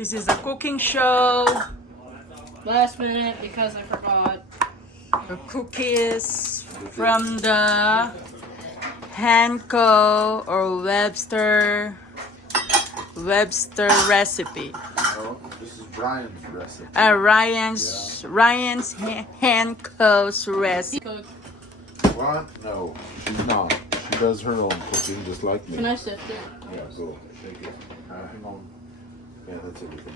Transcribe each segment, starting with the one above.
This is a cooking show. Last minute because I forgot. The cookies from the Hanco or Webster recipe. Oh, this is Brian's recipe. Ryan's Hanco's recipe. Cook. What? No, she's not. She does her own cooking just like me. Can I sift it? Yeah, go. Take it. Hang on. Yeah, that's everything.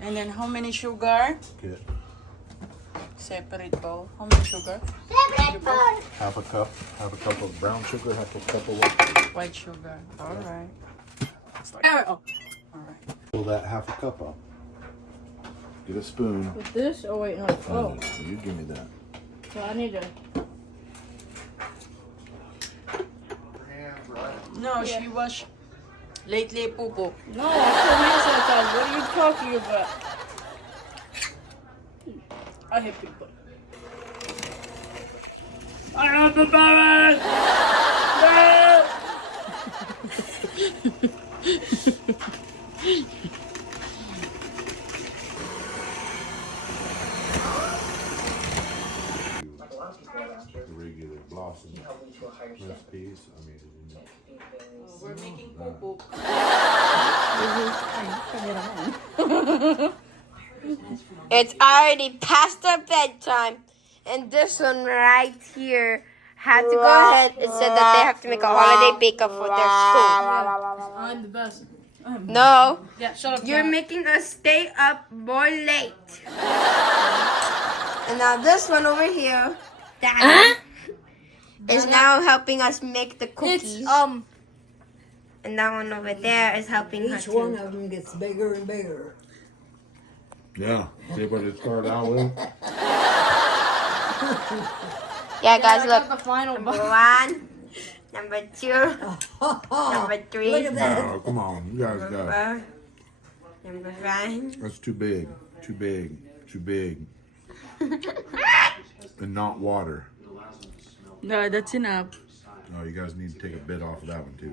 And then how many sugar? Okay. Separate bowl. How many sugar? Half a cup of brown sugar, half a cup of White sugar. All right. Oh. All right. Fill that half a cup up. Get a spoon. With this? Oh wait, no. Oh, You give me that. so I need to. No, she was lately poo. No, I put hand sanitizer. What are you talking about? I hate people. I have the virus! The regular blossom recipes. I mean, We're making poo. It's already past our bedtime, and this one right here had to go ahead and said that they have to make a holiday bake-off for their school. I'm the best. No, Yeah, shut up. you're Kat. making us stay up more late. And now this one over here, Daddy, is now helping us make the cookies. It's And that one over there is helping her Each one too. of them gets bigger and bigger. yeah. See what it started out with? Yeah, guys, I look. got the final Number box. 1, number 2, number 3, Look at that. Oh, come on. You guys number got it. 4, number 5. That's too big. Too big. Too big. And not water. No, that's enough. Oh, you guys need to take a bit off of that one too.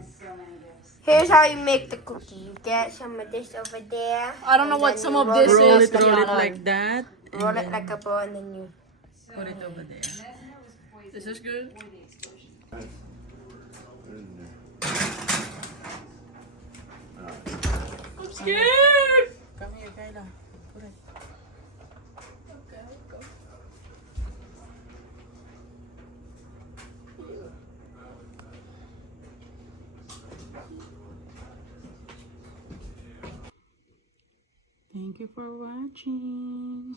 Here's how you make the cookie. You get some of this over there. I don't know and what then some you of roll this Roll is. it Yeah. like that. and Roll it then like a ball and then you. put it over there. Is this good? I'm scared. Come here, Kayla. Put it. Thank you for watching.